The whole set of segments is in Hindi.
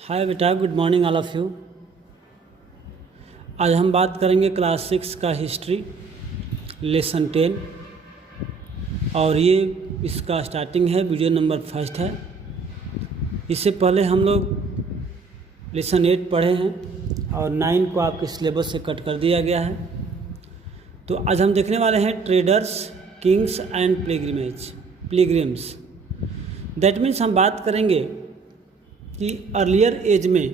हाय बेटा, good morning all of you. आज हम बात करेंगे क्लास 6 का हिस्ट्री लेसन 10 और ये इसका स्टार्टिंग है, वीडियो नंबर फर्स्ट है। इससे पहले हम लोग लेसन 8 पढ़े हैं और 9 को आपके सिलेबस से कट कर दिया गया है। तो आज हम देखने वाले हैं traders, Kings and pilgrims. That means हम बात करेंगे कि अर्लियर एज में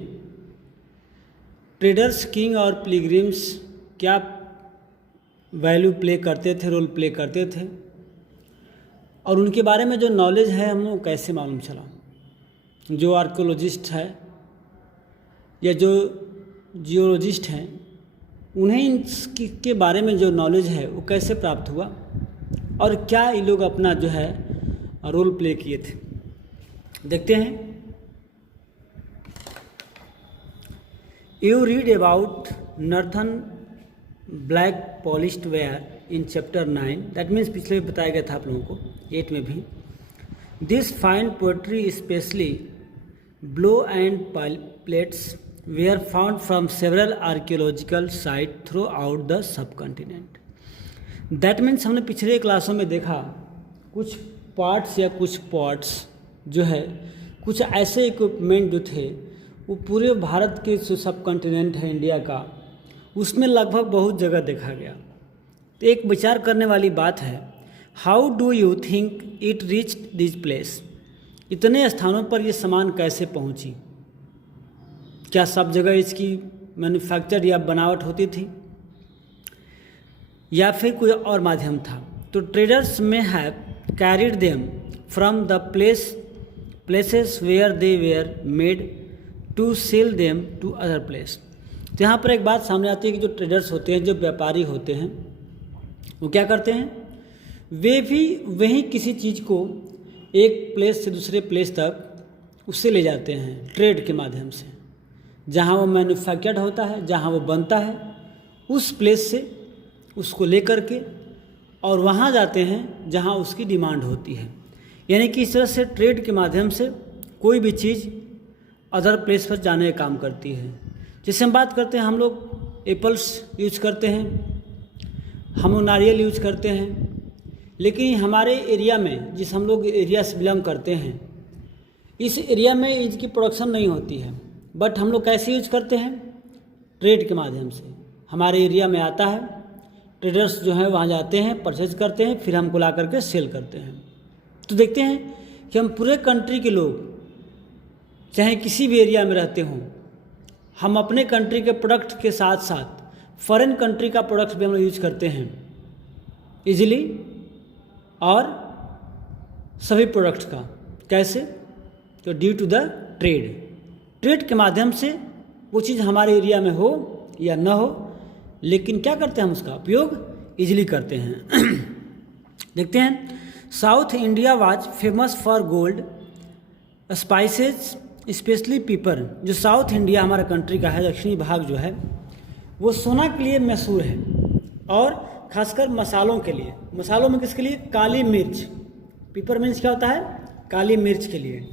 ट्रेडर्स, किंग और पिलग्रिम्स क्या वैल्यू प्ले करते थे, रोल प्ले करते थे, और उनके बारे में जो नॉलेज है हम लोग कैसे मालूम चला। जो आर्कियोलॉजिस्ट है या जो जियोलॉजिस्ट हैं उन्हें इनके बारे में जो नॉलेज है वो कैसे प्राप्त हुआ और क्या ये लोग अपना जो है रोल प्ले किए थे, देखते हैं। You read about Northern black polished ware in chapter 9. That means पिछले में बताया गया था आप लोगों को 8 में भी। This fine pottery, especially blow and plates, were found from several archaeological sites throughout the subcontinent. That means हमने पिछले क्लासों में देखा कुछ पार्ट्स या कुछ पॉट्स जो है, कुछ ऐसे इक्विपमेंट जो थे वो पूरे भारत के जो सब कॉन्टिनेंट है इंडिया का, उसमें लगभग बहुत जगह देखा गया। तो एक विचार करने वाली बात है, how do you think it reach this place? इतने स्थानों पर ये सामान कैसे पहुंची? क्या सब जगह इसकी मैन्युफैक्चर या बनावट होती थी या फिर कोई और माध्यम था? तो ट्रेडर्स में have carried them from the places where they were made to sell them to other place. तो यहाँ पर एक बात सामने आती है कि जो ट्रेडर्स होते हैं, जो व्यापारी होते हैं, वो क्या करते हैं, वे भी वहीं किसी चीज़ को एक प्लेस से दूसरे प्लेस तक उससे ले जाते हैं ट्रेड के माध्यम से। जहाँ वो मैन्युफैक्चर्ड होता है, जहाँ वो बनता है, उस प्लेस से उसको ले कर के और वहाँ जाते हैं जहाँ उसकी डिमांड होती है। यानी कि इस तरह से ट्रेड के माध्यम से कोई भी चीज़ अदर प्लेस पर जाने का काम करती है। जैसे हम बात करते हैं, हम लोग एप्पल्स यूज करते हैं, हम लोग नारियल यूज करते हैं, लेकिन हमारे एरिया में, जिस हम लोग एरिया से बिलोंग करते हैं, इस एरिया में इसकी प्रोडक्शन नहीं होती है, बट हम लोग कैसे यूज करते हैं? ट्रेड के माध्यम से। हमारे एरिया में आता है, ट्रेडर्स जो हैं वहाँ जाते हैं, परचेज करते हैं, फिर हमको ला करके सेल करते हैं। तो देखते हैं कि हम पूरे कंट्री के लोग चाहे किसी भी एरिया में रहते हों, हम अपने कंट्री के प्रोडक्ट के साथ साथ फॉरेन कंट्री का प्रोडक्ट भी हम लोग यूज करते हैं इजीली, और सभी प्रोडक्ट्स का। कैसे? तो ड्यू टू द ट्रेड के माध्यम से वो चीज़ हमारे एरिया में हो या न हो, लेकिन क्या करते हैं, हम उसका उपयोग इजीली करते हैं। देखते हैं, south India was famous for gold, spices, specially पीपर। जो साउथ इंडिया हमारा कंट्री का है, दक्षिणी भाग जो है, वो सोना के लिए मशहूर है, और खासकर मसालों के लिए। मसालों में किसके लिए? काली मिर्च। पीपर मीन्स क्या होता है? काली मिर्च के लिए।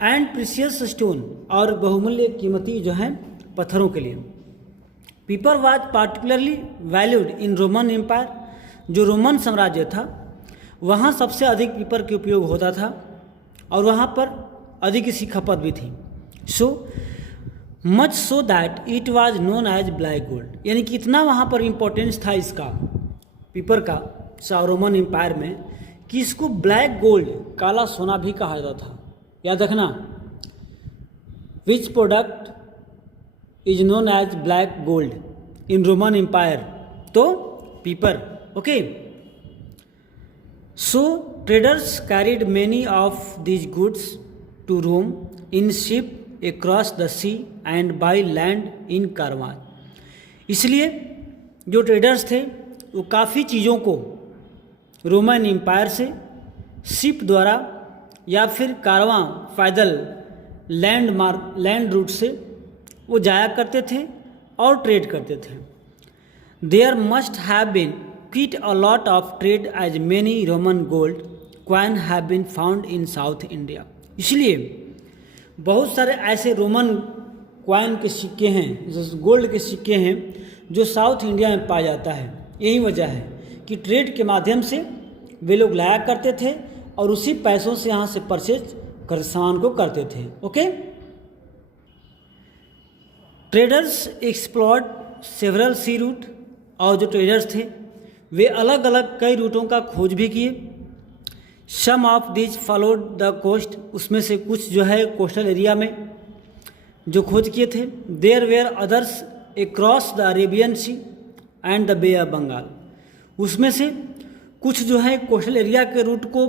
एंड प्रीशियस स्टोन, और बहुमूल्य कीमती जो है पत्थरों के लिए। Pepper was particularly valued in Roman Empire. जो रोमन साम्राज्य था वहाँ सबसे अधिक पीपर के उपयोग होता था, और वहाँ पर अधिक इसकी खपत भी थी। So much so that it was known as black gold. यानी कि इतना वहाँ पर इम्पोर्टेंस था इसका, पीपर का, रोमन एम्पायर में, कि इसको ब्लैक गोल्ड, काला सोना भी कहा जाता था। याद रखना, which product is known as black gold in Roman Empire? तो pepper. Okay. So traders carried many of these goods to Rome in ship across the sea and by land in caravan. इसलिए जो ट्रेडर्स थे वो काफ़ी चीज़ों को रोमन एम्पायर से शिप द्वारा या फिर कारवां, पैदल, लैंड रूट से वो जाया करते थे और ट्रेड करते थे। There must have been quite a lot of trade as many Roman gold coin have been found in South India. इसलिए बहुत सारे ऐसे रोमन कॉइन के सिक्के हैं, जो गोल्ड के सिक्के हैं, जो साउथ इंडिया में पाया जाता है। यही वजह है कि ट्रेड के माध्यम से वे लोग लाया करते थे और उसी पैसों से यहाँ से परचेज कर सामान को करते थे। ओके, ट्रेडर्स एक्सप्लोर्ड सेवरल सी रूट, और जो ट्रेडर्स थे वे अलग अलग कई रूटों का खोज भी किए। Some of this followed the coast, उसमें से कुछ जो है कोस्टल एरिया में जो खोज किए थे। There were others across the Arabian Sea and the Bay of Bengal, उसमें से कुछ जो है कोस्टल एरिया के रूट को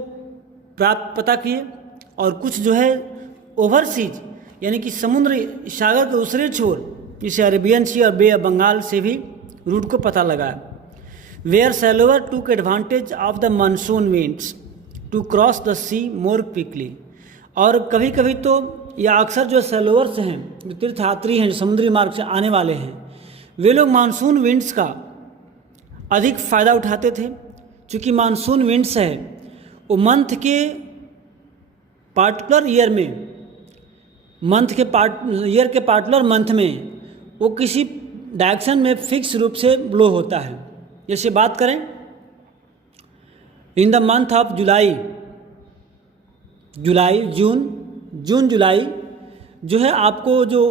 पता किए, और कुछ जो है ओवरसीज यानी कि समुद्र सागर के दूसरे छोर जिसे अरेबियन सी और बे ऑफ बंगाल से भी रूट को पता लगाया। Where sailors took advantage of the monsoon winds to cross the sea more quickly, और कभी कभी तो या अक्सर जो सेलोवर्स हैं, जो तीर्थयात्री हैं, जो समुद्री मार्ग से आने वाले हैं, वे लोग मानसून विंड्स का अधिक फ़ायदा उठाते थे। चूँकि मानसून विंड्स है वो मंथ के पार्टिकुलर ईयर में, ईयर के पार्टिकुलर मंथ में वो किसी डायरेक्शन में फिक्स रूप से ब्लो होता है। जैसे बात करें in the month of July, जून जुलाई जो है आपको जो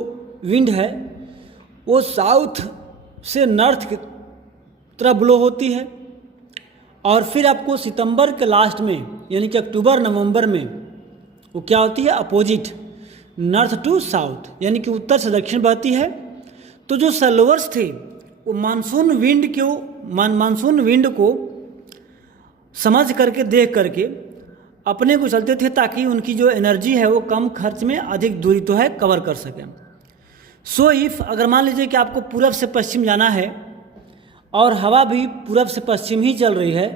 विंड है वो साउथ से नॉर्थ की तरफ ब्लो होती है, और फिर आपको सितंबर के लास्ट में यानी कि अक्टूबर नवंबर में वो क्या होती है, अपोजिट, नॉर्थ टू साउथ यानी कि उत्तर से दक्षिण बहती है। तो जो सेलोवर्स थे वो मानसून विंड को समझ करके देख करके अपने को चलते थे, ताकि उनकी जो एनर्जी है वो कम खर्च में अधिक दूरी तो है कवर कर सकें। सो इफ़ अगर मान लीजिए कि आपको पूरब से पश्चिम जाना है और हवा भी पूरब से पश्चिम ही चल रही है,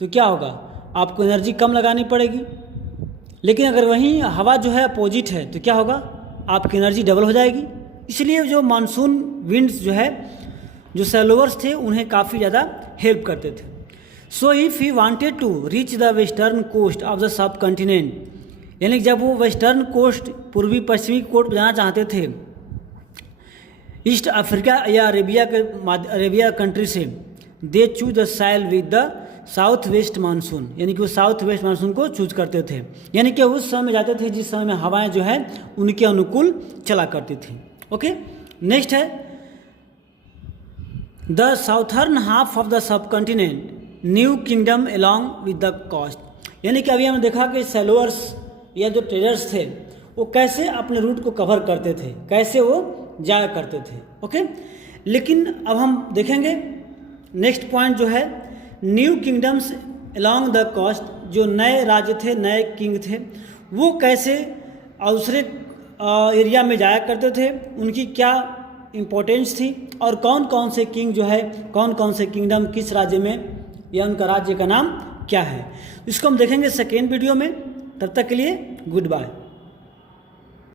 तो क्या होगा, आपको एनर्जी कम लगानी पड़ेगी। लेकिन अगर वहीं हवा जो है अपोजिट है तो क्या होगा, आपकी एनर्जी डबल हो जाएगी। इसलिए जो मानसून विंड्स जो है, जो सेलोवर्स थे, उन्हें काफ़ी ज़्यादा हेल्प करते थे। So if he wanted to reach the western coast of the subcontinent, यानी जब वो वेस्टर्न कोस्ट, पूर्वी पश्चिमी कोस्ट पर जाना चाहते थे, ईस्ट अफ्रीका या अरेबिया कंट्री से, they choose the sail with the south west monsoon, यानी कि वो साउथ वेस्ट मानसून को चूज करते थे, यानी कि उस समय में जाते थे जिस समय में हवाएं जो है उनके अनुकूल चला करती थी। ओके, नेक्स्ट है the southern half of the subcontinent new kingdom along with the coast, यानी कि अभी हमने देखा कि सेलोवर्स या जो ट्रेडर्स थे वो कैसे अपने रूट को कवर करते थे, कैसे वो जाया करते थे। ओके, लेकिन अब हम देखेंगे नेक्स्ट पॉइंट जो है new kingdoms along the coast, जो नए राज्य थे, नए किंग थे, वो कैसे दूसरे एरिया में जाया करते थे, उनकी क्या इम्पोर्टेंस थी, और कौन कौन से किंग जो है, कौन कौन से किंगडम किस राज्य में, या उनका राज्य का नाम क्या है, इसको हम देखेंगे सेकेंड वीडियो में। तब तक के लिए गुड बाय।